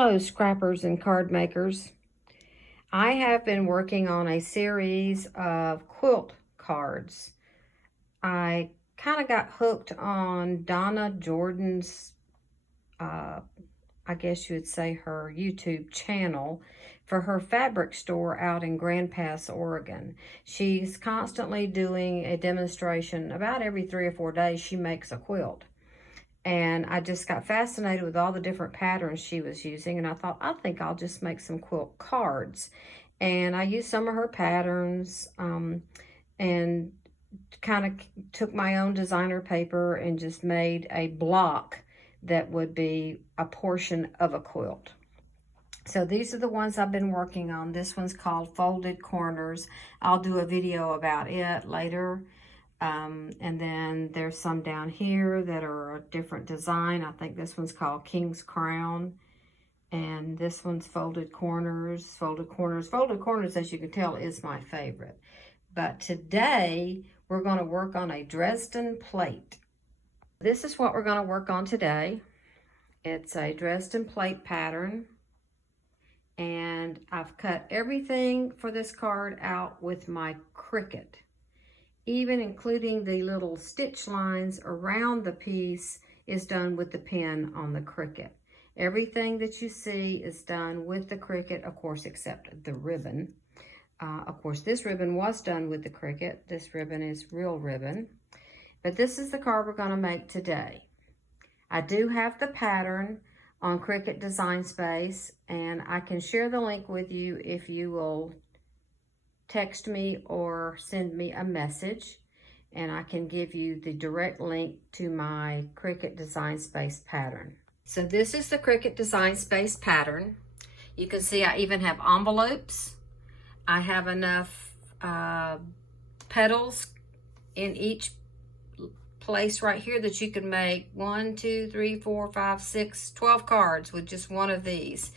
Hello, scrappers and card makers. I have been working on a series of quilt cards. I kind of got hooked on Donna Jordan's, I guess you would say her YouTube channel for her fabric store out in Grand Pass, Oregon. She's constantly doing a demonstration. About every 3 or 4 days, she makes a quilt. And I just got fascinated with all the different patterns she was using. And I thought, I think I'll just make some quilt cards. And I used some of her patterns and kind of took my own designer paper and just made a block that would be a portion of a quilt. So these are the ones I've been working on. This one's called Folded Corners. I'll do a video about it later. And then there's some down here that are a different design. I think this one's called King's Crown. And this one's Folded Corners. Folded Corners. Folded Corners, as you can tell, is my favorite. But today, we're going to work on a Dresden plate. This is what we're going to work on today. It's a Dresden plate pattern. And I've cut everything for this card out with my Cricut. Even including the little stitch lines around the piece is done with the pen on the Cricut. Everything that you see is done with the Cricut, of course, except the ribbon. Of course, this ribbon was done with the Cricut. This ribbon is real ribbon. But this is the card we're going to make today. I do have the pattern on Cricut Design Space, and I can share the link with you if you will text me or send me a message, and I can give you the direct link to my Cricut Design Space pattern. So this is the Cricut Design Space pattern. You can see I even have envelopes. I have enough petals in each place right here that you can make 1, 2, 3, 4, 5, 6, 12 cards with just one of these.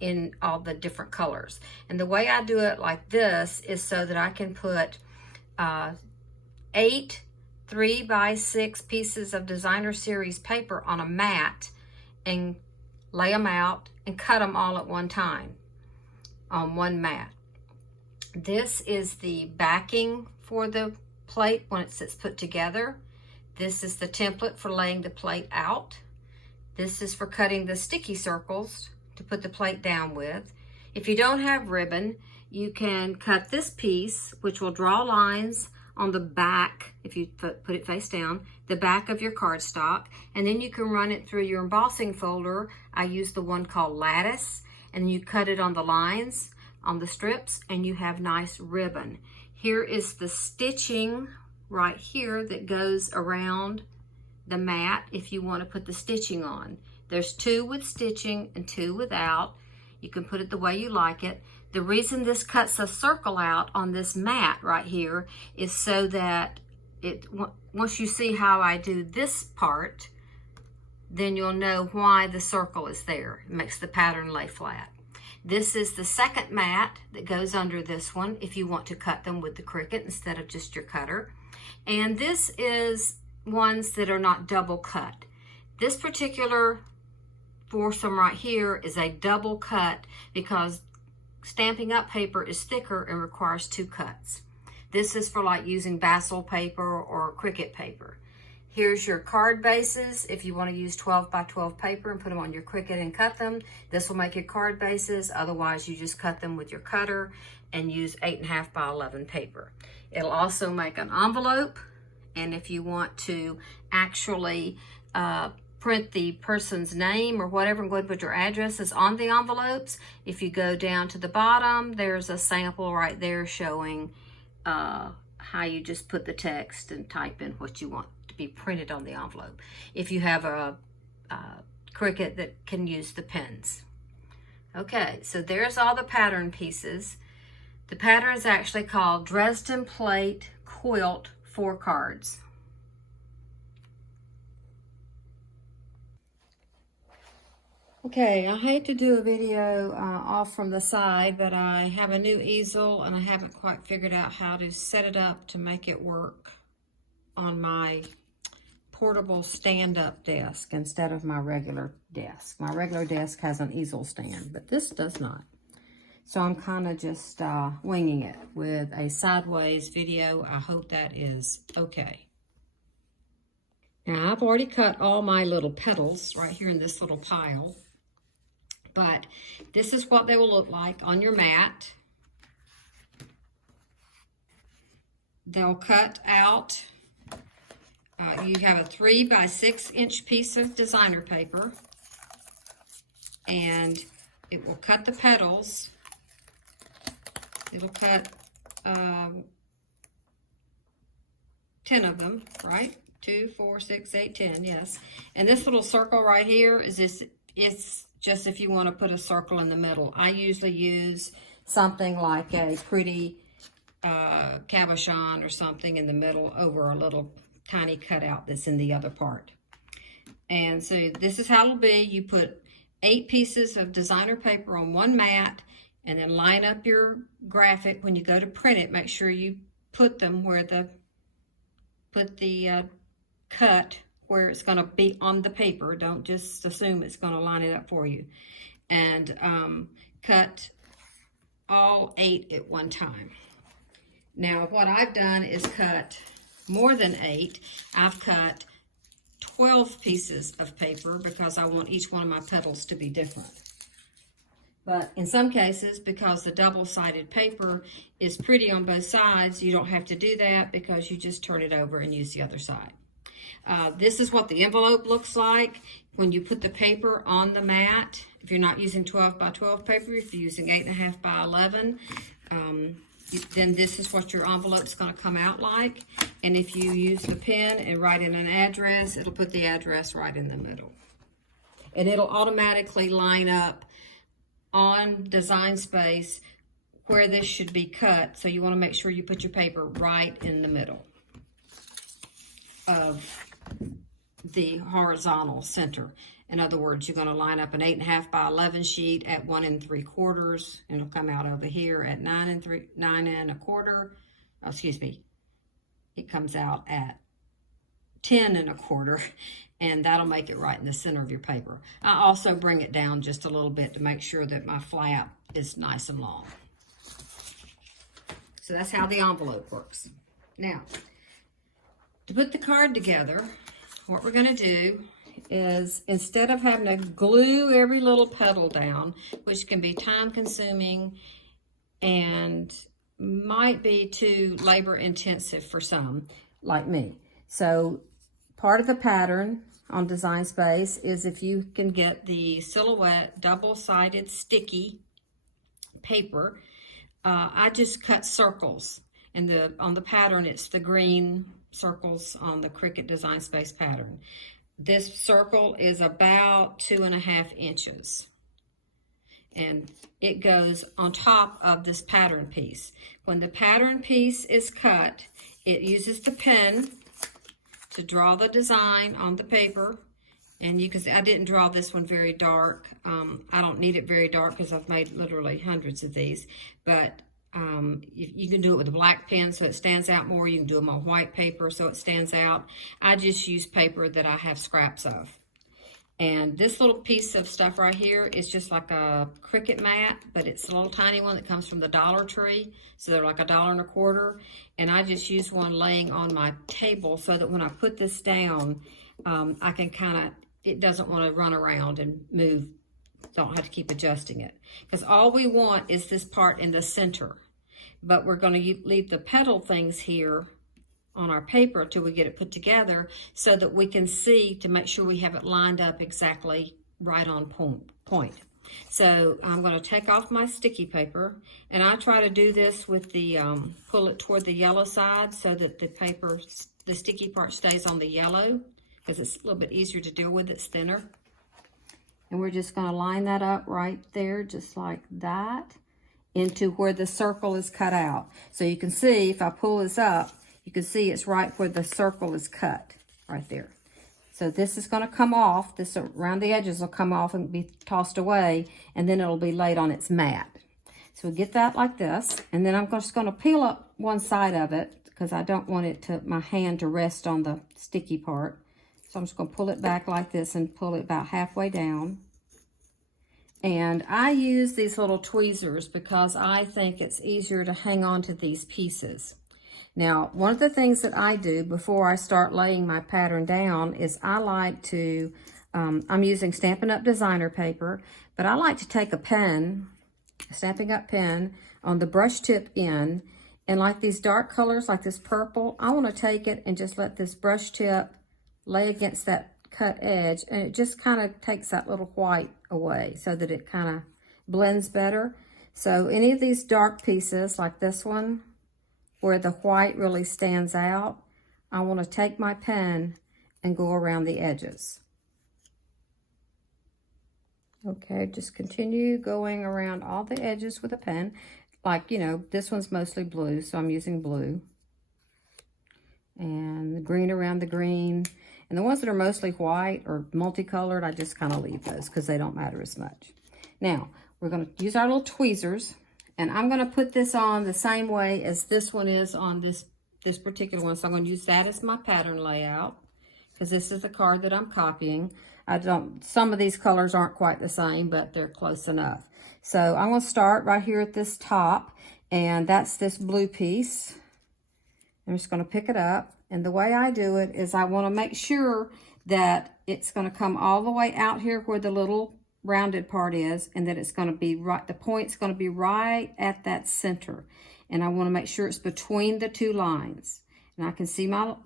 In all the different colors. And the way I do it like this is so that I can put 8 3x6 pieces of designer series paper on a mat and lay them out and cut them all at one time on one mat. This is the backing for the plate when it's put together. This is the template for laying the plate out. This is for cutting the sticky circles to put the plate down with. If you don't have ribbon, you can cut this piece, which will draw lines on the back, if you put it face down, the back of your cardstock, and then you can run it through your embossing folder. I use the one called Lattice, and you cut it on the lines, on the strips, and you have nice ribbon. Here is the stitching right here that goes around the mat if you want to put the stitching on. There's 2 with stitching and 2 without. You can put it the way you like it. The reason this cuts a circle out on this mat right here is so that once you see how I do this part, then you'll know why the circle is there. It makes the pattern lay flat. This is the second mat that goes under this one if you want to cut them with the Cricut instead of just your cutter. And this is ones that are not double cut. This particular foursome right here is a double cut because Stampin' Up paper is thicker and requires 2 cuts. This is for like using Basil paper or Cricut paper. Here's your card bases. If you want to use 12 by 12 paper and put them on your Cricut and cut them, this will make your card bases. Otherwise, you just cut them with your cutter and use 8.5 by 11 paper. It'll also make an envelope. And if you want to actually print the person's name or whatever and go ahead and put your addresses on the envelopes, if you go down to the bottom, there's a sample right there showing how you just put the text and type in what you want to be printed on the envelope. If you have a Cricut that can use the pens. Okay, so there's all the pattern pieces. The pattern is actually called Dresden Plate Quilt 4 cards. Okay, I hate to do a video off from the side, but I have a new easel and I haven't quite figured out how to set it up to make it work on my portable stand-up desk instead of my regular desk. My regular desk has an easel stand, but this does not. So I'm kind of just winging it with a sideways video. I hope that is okay. Now, I've already cut all my little petals right here in this little pile, but this is what they will look like on your mat. They'll cut out, you have a 3 by 6 inch piece of designer paper, and it will cut the petals. It'll cut 10 of them, right? 2, 4, 6, 8, 10, yes. And this little circle right here is it's just if you want to put a circle in the middle. I usually use something like a pretty cabochon or something in the middle over a little tiny cutout that's in the other part. And so this is how it'll be. You put 8 pieces of designer paper on one mat, and then line up your graphic. When you go to print it, make sure you put them where put the cut where it's going to be on the paper. Don't just assume it's going to line it up for you. And cut all 8 at one time. Now, what I've done is cut more than 8. I've cut 12 pieces of paper because I want each one of my petals to be different. But in some cases, because the double-sided paper is pretty on both sides, you don't have to do that because you just turn it over and use the other side. This is what the envelope looks like when you put the paper on the mat. If you're not using 12 by 12 paper, if you're using 8.5 by 11, then this is what your envelope's going to come out like. And if you use the pen and write in an address, it'll put the address right in the middle. And it'll automatically line up on Design Space where this should be cut. So you want to make sure you put your paper right in the middle of the horizontal center. In other words, you're going to line up an 8.5 by 11 sheet at 1 3/4, and it'll come out over here at 9 1/4. Oh, excuse me. It comes out at 10 1/4, and that'll make it right in the center of your paper. I also bring it down just a little bit to make sure that my flap is nice and long. So that's how the envelope works. Now, to put the card together, what we're going to do is, instead of having to glue every little petal down, which can be time consuming and might be too labor intensive for some, like me. So part of the pattern on Design Space is if you can get the Silhouette double-sided sticky paper, I just cut circles. And on the pattern, it's the green circles on the Cricut Design Space pattern. This circle is about 2.5 inches. And it goes on top of this pattern piece. When the pattern piece is cut, it uses the pen to draw the design on the paper. And you can see I didn't draw this one very dark. I don't need it very dark because I've made literally hundreds of these. But you can do it with a black pen so it stands out more. You can do them on white paper so it stands out. I just use paper that I have scraps of. And this little piece of stuff right here is just like a Cricut mat, but it's a little tiny one that comes from the Dollar Tree. So they're like $1.25. And I just use one laying on my table so that when I put this down, I can kind of, it doesn't want to run around and move. Don't have to keep adjusting it. Because all we want is this part in the center. But we're going to leave the petal things here on our paper till we get it put together so that we can see to make sure we have it lined up exactly right on point. So I'm going to take off my sticky paper, and I try to do this with the, pull it toward the yellow side so that the paper, the sticky part stays on the yellow because it's a little bit easier to deal with, it's thinner. And we're just going to line that up right there just like that into where the circle is cut out. So you can see if I pull this up, you can see it's right where the circle is cut, right there. So this is going to come off. This around the edges will come off and be tossed away, and then it'll be laid on its mat. So we get that like this, and then I'm just going to peel up one side of it because I don't want it to my hand to rest on the sticky part. So I'm just going to pull it back like this and pull it about halfway down. And I use these little tweezers because I think it's easier to hang on to these pieces. Now, one of the things that I do before I start laying my pattern down is I like to, I'm using Stampin' Up! Designer paper, but I like to take a pen, a Stampin' Up! Pen, on the brush tip end, and like these dark colors, like this purple, I want to take it and just let this brush tip lay against that cut edge, and it just kind of takes that little white away so that it kind of blends better. So any of these dark pieces, like this one, where the white really stands out, I want to take my pen and go around the edges. Okay, just continue going around all the edges with a pen. Like, you know, this one's mostly blue, so I'm using blue. And the green around the green. And the ones that are mostly white or multicolored, I just kind of leave those because they don't matter as much. Now, we're going to use our little tweezers, and I'm going to put this on the same way as this one is on this particular one. So I'm going to use that as my pattern layout because this is the card that I'm copying. Some of these colors aren't quite the same, but they're close enough. So I'm going to start right here at this top, and that's this blue piece. I'm just going to pick it up. And the way I do it is I want to make sure that it's going to come all the way out here where the little rounded part is, and that it's going to be right, the point's going to be right at that center. And I want to make sure it's between the two lines. And I can see my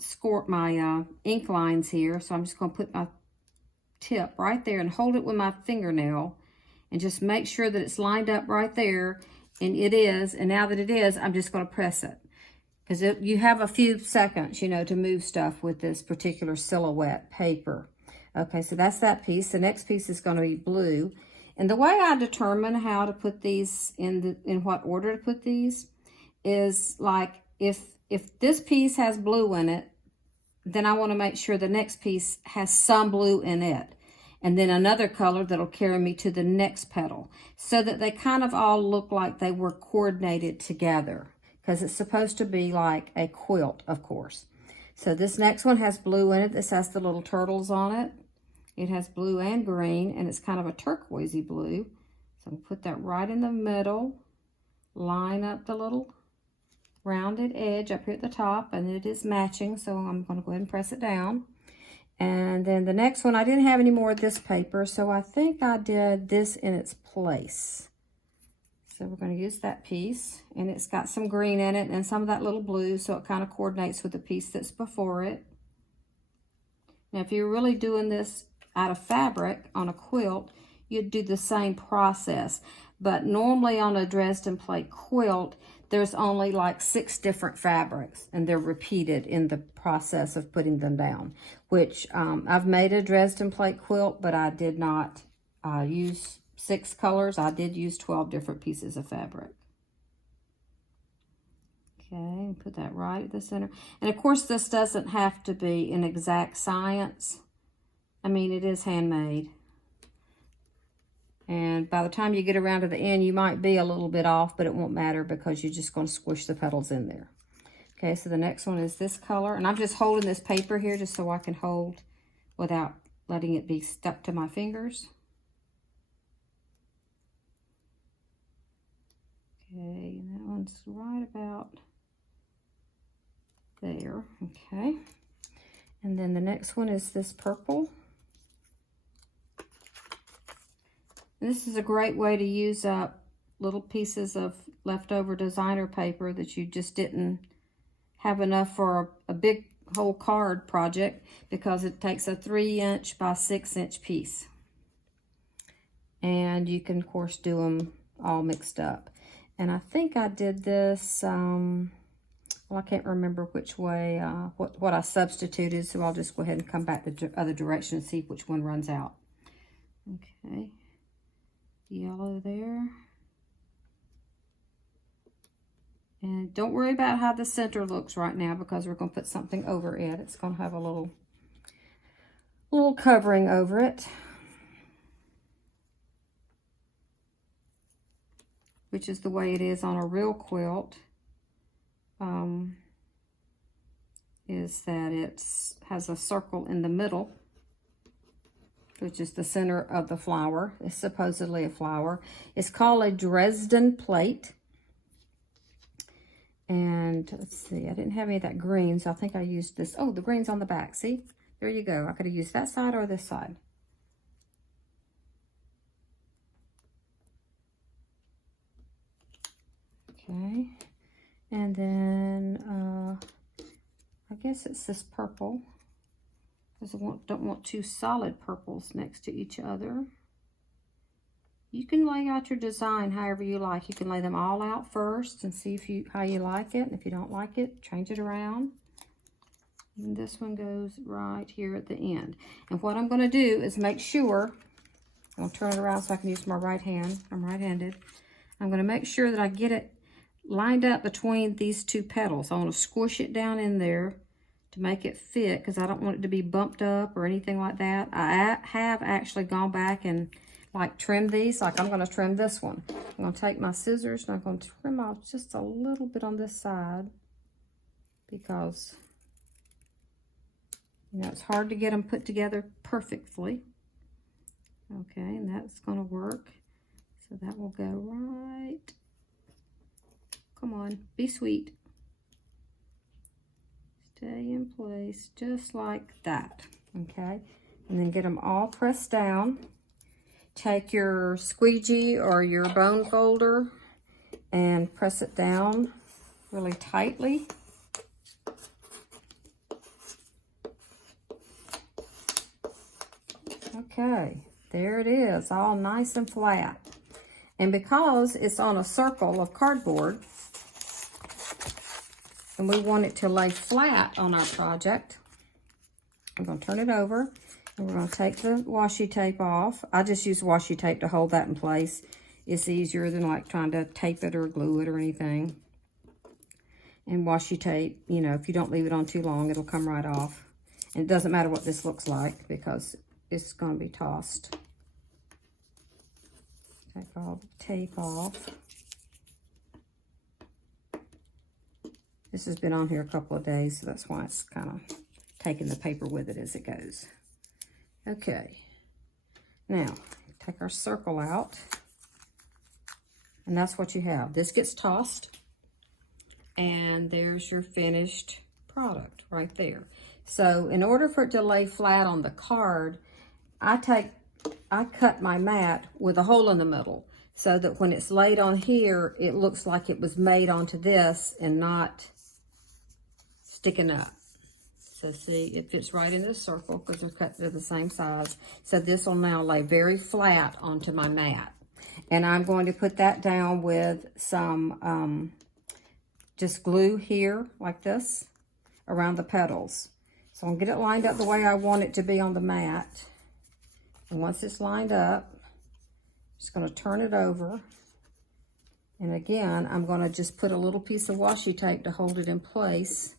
ink lines here, so I'm just going to put my tip right there and hold it with my fingernail and just make sure that it's lined up right there. And it is, and now that it is, I'm just going to press it. Because you have a few seconds, you know, to move stuff with this particular silhouette paper. Okay, so that's that piece. The next piece is going to be blue. And the way I determine how to put these in what order to put these is like if this piece has blue in it, then I want to make sure the next piece has some blue in it. And then another color that'll carry me to the next petal, so that they kind of all look like they were coordinated together. Because it's supposed to be like a quilt, of course. So this next one has blue in it. This has the little turtles on it. It has blue and green, and it's kind of a turquoisey blue. So I'm going to put that right in the middle. Line up the little rounded edge up here at the top, and it is matching, so I'm going to go ahead and press it down. And then the next one, I didn't have any more of this paper, so I think I did this in its place. So we're going to use that piece, and it's got some green in it and some of that little blue, so it kind of coordinates with the piece that's before it. Now, if you're really doing this out of fabric on a quilt, you'd do the same process. But normally on a Dresden plate quilt, there's only like 6 different fabrics, and they're repeated in the process of putting them down, which I've made a Dresden plate quilt, but I did not use 6 colors. I did use 12 different pieces of fabric. Okay, put that right at the center. And of course, this doesn't have to be an exact science. I mean, it is handmade. And by the time you get around to the end, you might be a little bit off, but it won't matter because you're just going to squish the petals in there. Okay, so the next one is this color. And I'm just holding this paper here just so I can hold without letting it be stuck to my fingers. Okay, and that one's right about there. Okay, and then the next one is this purple. And this is a great way to use up little pieces of leftover designer paper that you just didn't have enough for a big whole card project, because it takes a 3" by 6" piece. And you can, of course, do them all mixed up. And I think I did this, well, I can't remember which way, what I substituted, so I'll just go ahead and come back the other direction and see which one runs out. Okay, yellow there. And don't worry about how the center looks right now, because we're going to put something over it. It's going to have a little covering over it, which is the way it is on a real quilt, is that it has a circle in the middle which is the center of the flower. It's supposedly a flower. It's called a Dresden plate. And let's see, I didn't have any of that green, so I think I used this. Oh, the green's on the back. See? There you go. I could have used that side or this side. Okay. And then I guess it's this purple, because I don't want two solid purples next to each other. You can lay out your design however you like. You can lay them all out first and see how you like it. And if you don't like it, change it around. And this one goes right here at the end. And what I'm going to do is make sure, I'm going to turn it around so I can use my right hand. I'm right-handed. I'm going to make sure that I get it lined up between these two petals. I want to squish it down in there to make it fit, because I don't want it to be bumped up or anything like that. I have actually gone back and like trim these. Like I'm going to trim this one. I'm going to take my scissors and I'm going to trim off just a little bit on this side, because you know it's hard to get them put together perfectly. Okay, and that's going to work. So that will go right. Come on, be sweet. Stay in place just like that. Okay, and then get them all pressed down. Take your squeegee or your bone folder and press it down really tightly. Okay, there it is, all nice and flat. And because it's on a circle of cardboard, and we want it to lay flat on our project, I'm going to turn it over. We're going to take the washi tape off. I just use washi tape to hold that in place. It's easier than like trying to tape it or glue it or anything. And washi tape, you know, if you don't leave it on too long, it'll come right off. And it doesn't matter what this looks like because it's going to be tossed. Take all the tape off. This has been on here a couple of days, so that's why it's kind of taking the paper with it as it goes. Okay, now take our circle out, and that's what you have. This gets tossed, and there's your finished product right there. So in order for it to lay flat on the card, I cut my mat with a hole in the middle, so that when it's laid on here, it looks like it was made onto this and not sticking up. So see, it fits right in this circle because they're cut to the same size. So this will now lay very flat onto my mat. And I'm going to put that down with some just glue here, like this, around the petals. So I'll get it lined up the way I want it to be on the mat. And once it's lined up, I'm just going to turn it over. And again, I'm going to just put a little piece of washi tape to hold it in place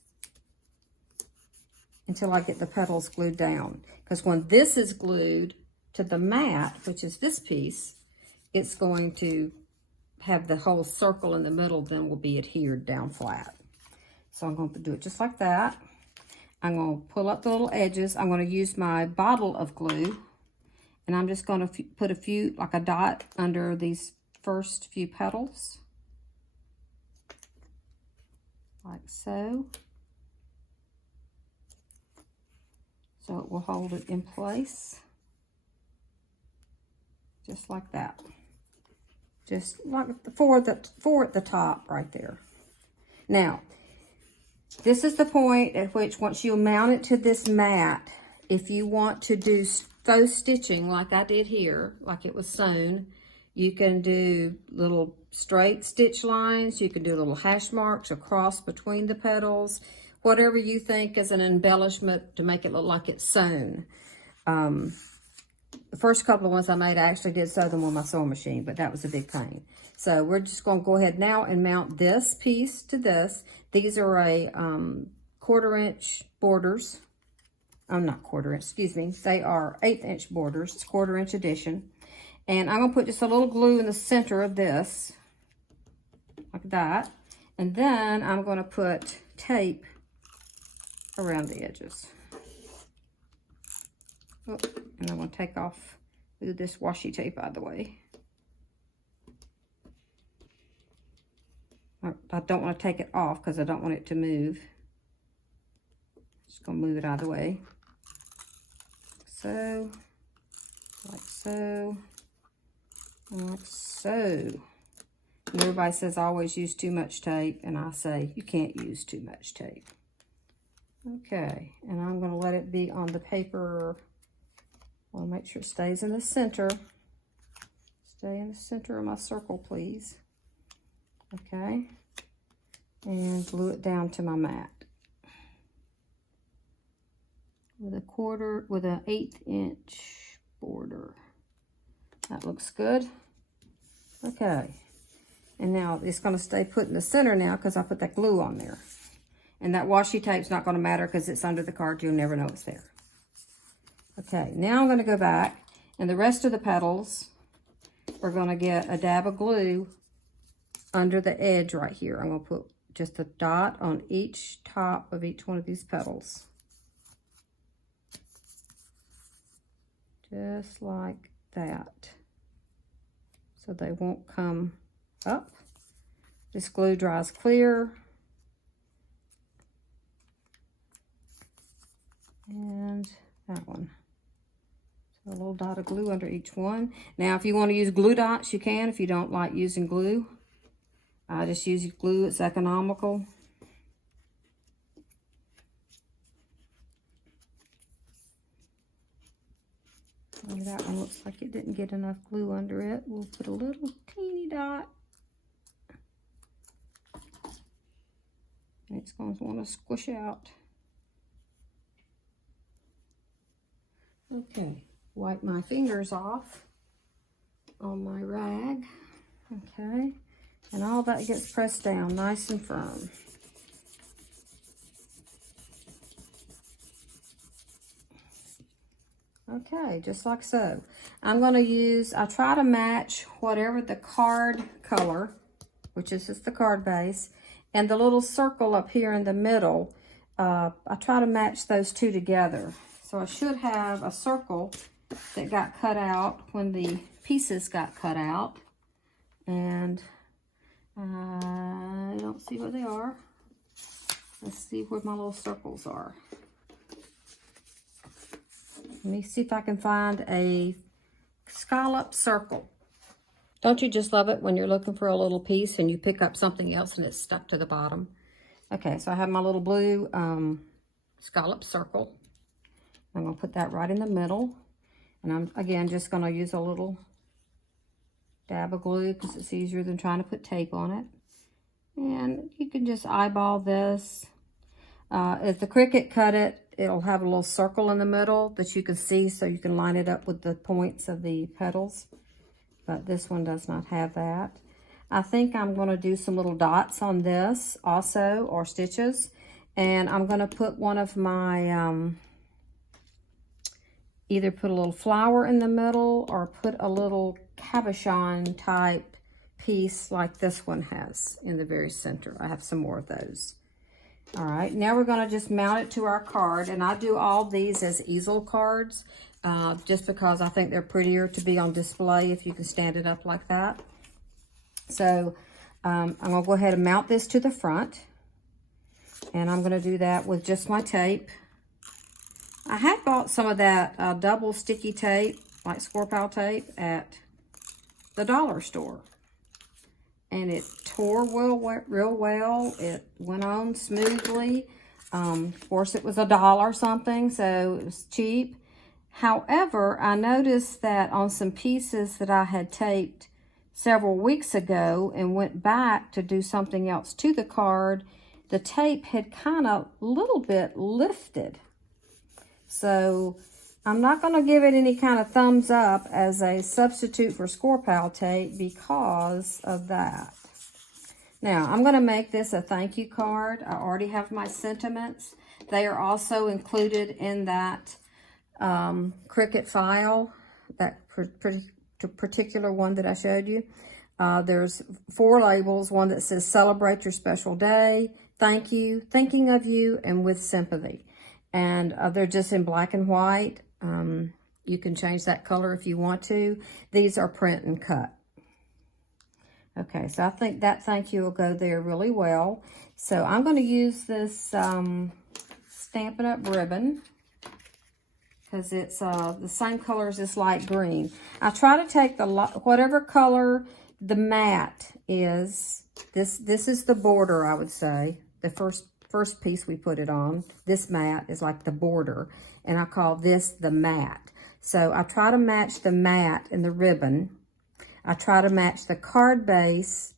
until I get the petals glued down. Because when this is glued to the mat, which is this piece, it's going to have the whole circle in the middle, then will be adhered down flat. So I'm going to do it just like that. I'm going to pull up the little edges. I'm going to use my bottle of glue, and I'm just going to put a few, like a dot, under these first few petals, like so. So it will hold it in place, just like that. Just like four at the top right there. Now, this is the point at which once you mount it to this mat, if you want to do faux stitching like I did here, like it was sewn, you can do little straight stitch lines, you can do little hash marks across between the petals, whatever you think is an embellishment to make it look like it's sewn. The first couple of ones I made, I actually did sew them on my sewing machine, but that was a big pain. So we're just going to go ahead now and mount this piece to this. These are a 1/4 inch borders. Not quarter inch, excuse me. They are 1/8 inch borders. It's 1/4 inch addition. And I'm going to put just a little glue in the center of this, like that. And then I'm going to put tape around the edges. Oh, and I'm going to take off this washi tape out of the way. I don't want to take it off because I don't want it to move. Just going to move it out of the way. So, like so, and like so. And everybody says I always use too much tape, and I say you can't use too much tape. Okay, and I'm going to let it be on the paper. I want to make sure it stays in the center. Stay in the center of my circle, please. Okay, and glue it down to my mat with an 1/8 inch border. That looks good. Okay, and now it's going to stay put in the center now because I put that glue on there. And that washi tape's not going to matter because it's under the card. You'll never know it's there. Okay, now I'm going to go back, and the rest of the petals are going to get a dab of glue under the edge right here. I'm going to put just a dot on each top of each one of these petals. Just like that. So they won't come up. This glue dries clear. And that one. So a little dot of glue under each one. Now, if you want to use glue dots, you can. If you don't like using glue, I just use glue. It's economical. And that one looks like it didn't get enough glue under it. We'll put a little teeny dot. And it's going to want to squish out. Okay, wipe my fingers off on my rag. Okay, and all that gets pressed down nice and firm. Okay, just like so. I'm going to use, I try to match whatever the card color, which is just the card base, and the little circle up here in the middle. I try to match those two together. So I should have a circle that got cut out when the pieces got cut out. And I don't see where they are. Let's see where my little circles are. Let me see if I can find a scallop circle. Don't you just love it when you're looking for a little piece and you pick up something else and it's stuck to the bottom? Okay, so I have my little blue scallop circle. I'm going to put that right in the middle. And I'm, again, just going to use a little dab of glue because it's easier than trying to put tape on it. And you can just eyeball this. If the Cricut cut it, it'll have a little circle in the middle that you can see so you can line it up with the points of the petals. But this one does not have that. I think I'm going to do some little dots on this also, or stitches. And I'm going to put one of my... either put a little flower in the middle or put a little cabochon type piece like this one has in the very center. I have some more of those. All right, now we're going to just mount it to our card. And I do all these as easel cards just because I think they're prettier to be on display if you can stand it up like that. So I'm going to go ahead and mount this to the front. And I'm going to do that with just my tape. I had bought some of that double sticky tape, like score pile tape, at the dollar store. And it tore real well. It went on smoothly. Of course, it was $1 something, so it was cheap. However, I noticed that on some pieces that I had taped several weeks ago and went back to do something else to the card, the tape had kind of a little bit lifted. So I'm not going to give it any kind of thumbs up as a substitute for score pile tape because of that. Now, I'm going to make this a thank you card. I already have my sentiments. They are also included in that Cricut file, that particular one that I showed you. There's 4 labels, one that says celebrate your special day, thank you, thinking of you, and with sympathy. And they're just in black and white. You can change that color if you want to. These are print and cut. Okay, so I think that thank you will go there really well. So I'm going to use this Stampin' Up! Ribbon because it's the same color as this light green. I try to take the whatever color the mat is. This is the border, I would say. The first piece we put it on. This mat is like the border, and I call this the mat. So I try to match the mat and the ribbon. I try to match the card base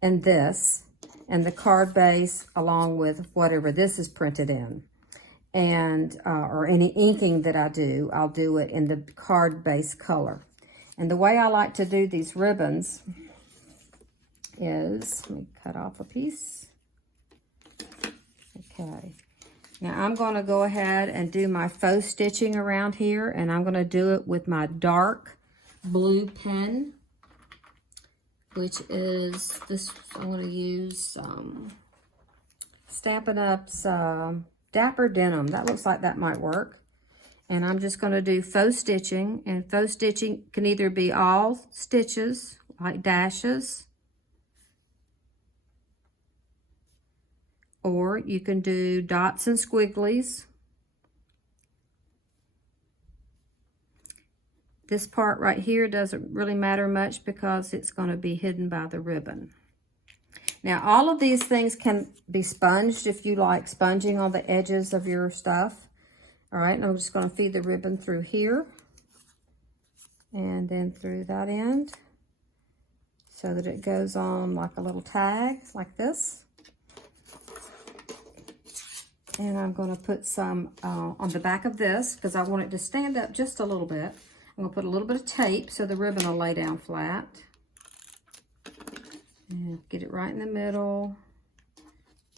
and this, and the card base along with whatever this is printed in. And, or any inking that I do, I'll do it in the card base color. And the way I like to do these ribbons is, let me cut off a piece. Okay. Now I'm going to go ahead and do my faux stitching around here, and I'm going to do it with my dark blue pen, which is this. I'm going to use Stampin' Up's Dapper Denim. That looks like that might work. And I'm just going to do faux stitching, and faux stitching can either be all stitches, like dashes, or you can do dots and squigglies. This part right here doesn't really matter much because it's going to be hidden by the ribbon. Now, all of these things can be sponged if you like sponging on the edges of your stuff. All right, and I'm just going to feed the ribbon through here and then through that end so that it goes on like a little tag like this. And I'm going to put some on the back of this because I want it to stand up just a little bit. I'm going to put a little bit of tape so the ribbon will lay down flat. And get it right in the middle.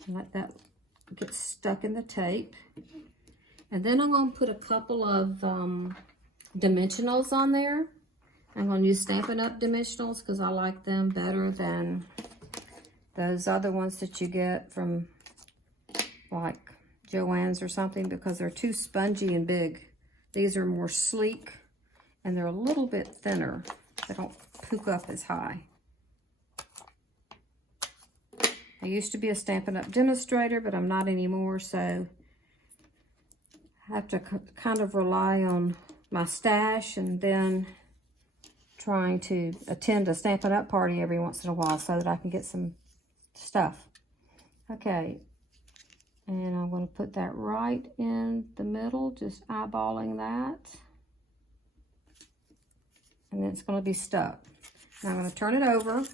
And let that get stuck in the tape. And then I'm going to put a couple of dimensionals on there. I'm going to use Stampin' Up! Dimensionals because I like them better than those other ones that you get from like Joann's or something because they're too spongy and big. These are more sleek and they're a little bit thinner. They don't poke up as high. I used to be a Stampin' Up! Demonstrator, but I'm not anymore, so I have to kind of rely on my stash and then trying to attend a Stampin' Up! Party every once in a while so that I can get some stuff. Okay. And I'm going to put that right in the middle, just eyeballing that. And then it's going to be stuck. Now I'm going to turn it over.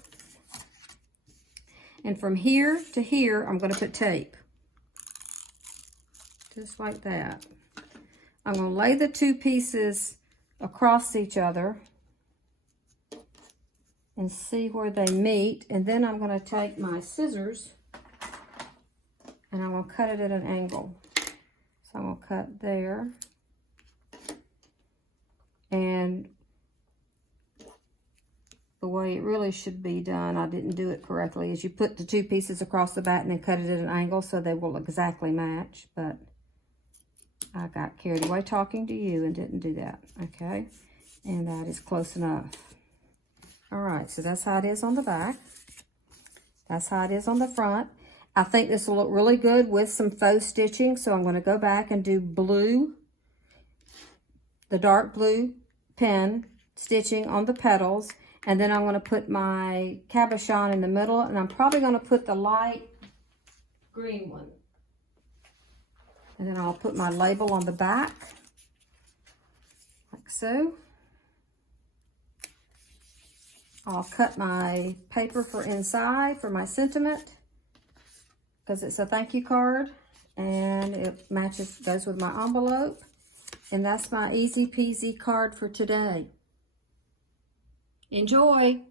And from here to here, I'm going to put tape. Just like that. I'm going to lay the two pieces across each other and see where they meet. And then I'm going to take my scissors and I'm going to cut it at an angle. So I'm going to cut there. And the way it really should be done, I didn't do it correctly, is you put the two pieces across the back and then cut it at an angle so they will exactly match. But I got carried away talking to you and didn't do that. Okay. And that is close enough. All right. So that's how it is on the back. That's how it is on the front. I think this will look really good with some faux stitching. So I'm going to go back and do blue, the dark blue pen stitching on the petals. And then I'm going to put my cabochon in the middle. And I'm probably going to put the light green one. And then I'll put my label on the back. Like so. I'll cut my paper for inside for my sentiment, because it's a thank you card and it matches, goes with my envelope. And that's my easy peasy card for today. Enjoy.